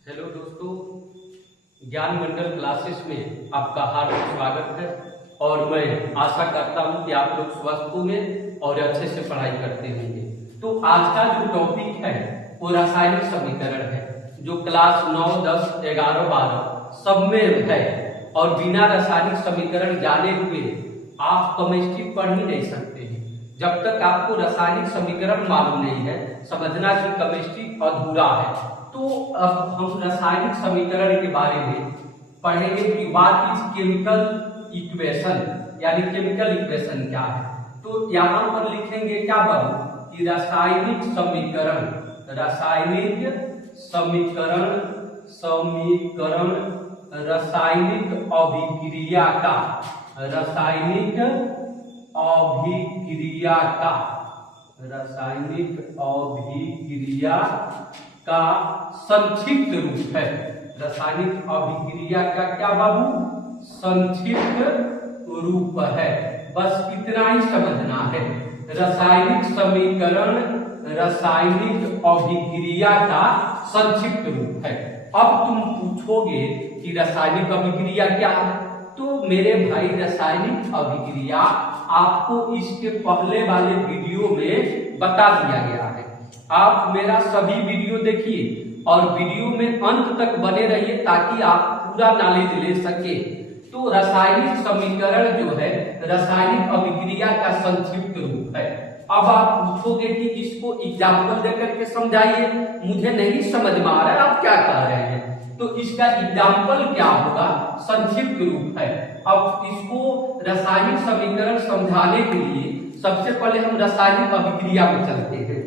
Hello दोस्तों, ज्ञान मंडल classes में आपका हार्दिक स्वागत है। और मैं आशा करता हूं कि आप लोग स्वस्थ होंगे और अच्छे से पढ़ाई करते होंगे। तो आज का जो टॉपिक है वो रासायनिक समीकरण है, जो क्लास 9, 10, 11, 12 सब में है। और बिना रासायनिक समीकरण जाने हुए आप केमिस्ट्री पढ़ ही नहीं सकते हैं। जब तक आपको रासायनिक समीकरण मालूम नहीं है, समझना कि केमिस्ट्री अधूरा है। तो अब हम रासायनिक समीकरण के बारे में पढ़ेंगे कि व्हाट इज केमिकल इक्वेशन, यानी केमिकल इक्वेशन क्या है। तो यहाँ पर लिखेंगे क्या बाबू कि रासायनिक समीकरण, रासायनिक समीकरण, समीकरण रासायनिक अभिक्रिया का, रासायनिक अभिक्रिया का, रासायनिक अभिक्रिया का संक्षिप्त रूप है। रासायनिक अभिक्रिया का क्या बाबू? संक्षिप्त रूप है। बस इतना ही समझना है। रासायनिक समीकरण रासायनिक अभिक्रिया का संक्षिप्त रूप है। अब तुम पूछोगे कि रासायनिक अभिक्रिया क्या है, तो मेरे भाई रासायनिक अभिक्रिया आपको इसके पहले वाले वीडियो में बता दिया गया है। आप मेरा सभी वीडियो देखिए और वीडियो में अंत तक बने रहिए ताकि आप पूरा नॉलेज ले सके। तो रासायनिक समीकरण जो है रासायनिक अभिक्रिया का संक्षिप्त रूप है। अब आप पूछोगे कि इसको एग्जाम्पल देकर के समझाइए, मुझे नहीं समझ में आ रहा है आप क्या कह रहे हैं। तो इसका एग्जाम्पल क्या होगा? संक्षिप्त रूप है। अब इसको रासायनिक समीकरण समझाने के लिए सबसे पहले हम रासायनिक अभिक्रिया में चलते हैं।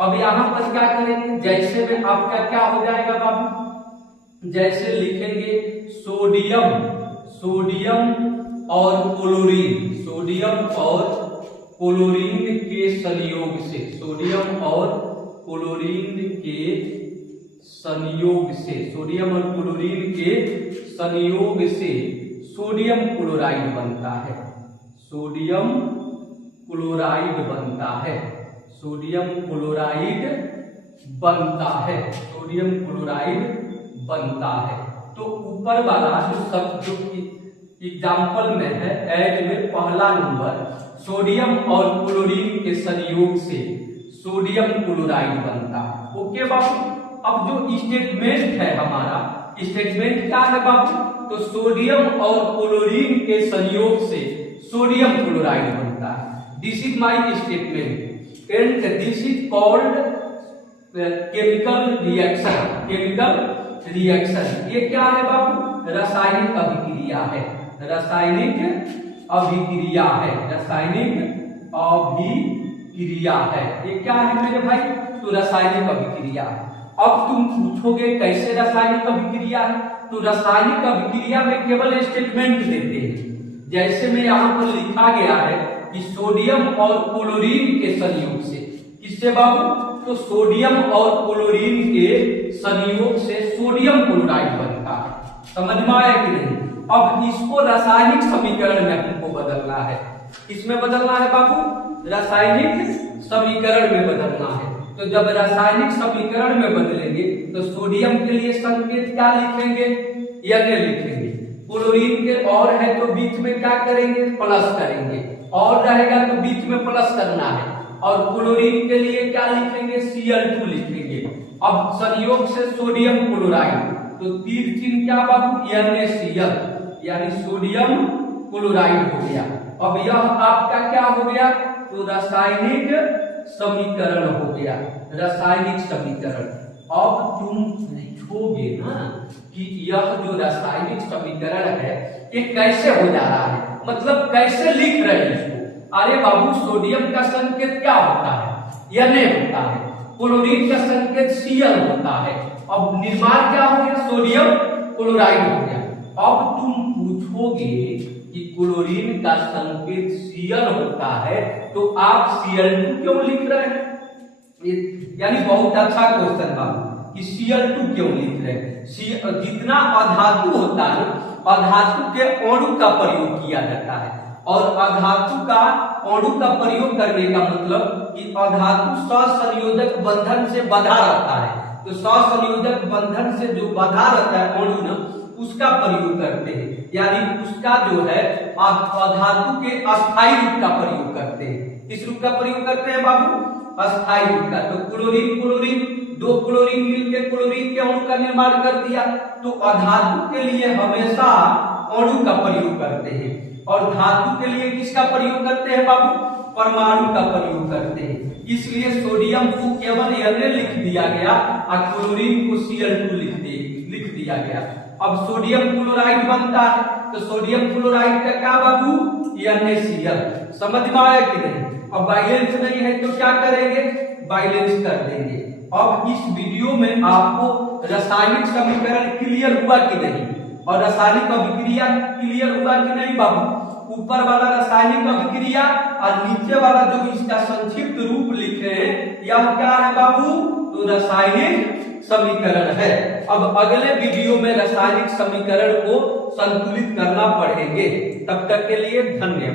अब यहाँ पर क्या करेंगे, जैसे में आपका क्या हो जाएगा बाबू, जैसे लिखेंगे सोडियम, सोडियम और क्लोरीन, सोडियम और क्लोरीन के संयोग से, सोडियम और क्लोरीन के संयोग से, सोडियम और क्लोरीन के संयोग से सोडियम क्लोराइड बनता है, सोडियम क्लोराइड बनता है, सोडियम क्लोराइड बनता है, सोडियम क्लोराइड बनता है। तो ऊपर वाला जो एग्जाम्पल में है, एज में पहला नंबर सोडियम और क्लोरीन के संयोग से सोडियम क्लोराइड बनता है। ओके बाबू। अब जो स्टेटमेंट है हमारा, स्टेटमेंट क्या है बाबू? तो सोडियम और क्लोरीन के संयोग से सोडियम क्लोराइड बनता है। This is my statement and this is called chemical reaction, chemical reaction। ये क्या है बाबू? रासायनिक अभिक्रिया है, रासायनिक अभिक्रिया है, रासायनिक अभिक्रिया है। ये क्या है मेरे भाई? तो रासायनिक अभिक्रिया है। अब तुम पूछोगे कैसे रासायनिक अभिक्रिया है? तो रासायनिक अभिक्रिया में केवल स्टेटमेंट देते हैं। जैसे में यहाँ पर लिखा गया है कि सोडियम और क्लोरीन के संयोग से, किससे बाबू? तो सोडियम और क्लोरीन के संयोग से सोडियम क्लोराइड बनता है। समझ में आया कि नहीं? अब इसको रासायनिक समीकरण में हमको बदलना है। किसमें बदलना है बाबू? रासायनिक समीकरण में बदलना है। तो जब रासायनिक समीकरण में बदलेंगे तो सोडियम के लिए संकेत क्या लिखेंगे? Na लिखेंगे। क्लोरीन के और है तो बीच में क्या करेंगे? प्लस करेंगे। और रहेगा तो बीच में प्लस करना है। और क्लोरीन के लिए क्या लिखेंगे? Cl2 लिखेंगे। अब संयोग से सोडियम क्लोराइड, तो तीर चिन्ह क्या बाबू? NaCl, यानी सोडियम क्लोराइड हो गया। अब यह आपका क्या हो गया? तो रासायनिक समीकरण हो गया, रासायनिक समीकरण। अब तुम पूछोगे ना कि यह जो रासायनिक समीकरण है ये कैसे हो जा रहा है, मतलब कैसे लिख रहे हैं इसको? अरे बाबू, सोडियम का संकेत क्या होता है? Na होता है। क्लोरीन का संकेत Cl होता है। अब निर्माण क्या हो गया? सोडियम क्लोराइड हो गया। अब तुम पूछोगे कि क्लोरीन का संकेत Cl होता है तो आप Cl2 क्यों लिख रहे हैं? यानी बहुत अच्छा क्वेश्चन बाबू कि Cl2 क्यों लिख रहे हैं? जितना अधातु होता है, अधातु के अणु का प्रयोग किया जाता है। और अधातु का अणु का प्रयोग करने का मतलब कि अधातु सहसंयोजक बंधन से बंधा रहता है, तो सहसंयोजक बंधन से जो बंधा रहता है अणु न, उसका प्रयोग करते हैं, यानी उसका जो है अधातु के अस्थायी रूप का प्रयोग करते हैं। किस रूप का प्रयोग करते हैं बाबू? अस्थायी रूप का। तो क्लोरीन क्लोरीन, दो क्लोरीन मिलकर क्लोरीन के अणु का निर्माण कर दिया। तो अधातु के लिए हमेशा अणु का प्रयोग करते हैं, और धातु के लिए किसका प्रयोग करते हैं बाबू? परमाणु का प्रयोग करते हैं। इसलिए सोडियम को केवल Na लिख दिया गया और क्लोरीन को Cl2 लिख दिया गया। अब सोडियम क्लोराइड बनता है, तो सोडियम क्लोराइड का क्या बाबू? NaCl। समझ में आया कि नहीं? अब बैलेंस नहीं है तो क्या करेंगे? बैलेंस कर देंगे। अब इस वीडियो में आपको रासायनिक समीकरण क्लियर हुआ कि नहीं, और रासायनिक अभिक्रिया क्लियर हुआ कि नहीं बाबू? ऊपर वाला रासायनिक अभिक्रिया और नीचे वाला जो इसका संक्षिप्त रूप लिखे हैं, यह क्या है बाबू? तो रासायनिक समीकरण है। अब अगले वीडियो में रासायनिक समीकरण को संतुलित करना पड़ेंगे। तब तक के लिए धन्यवाद।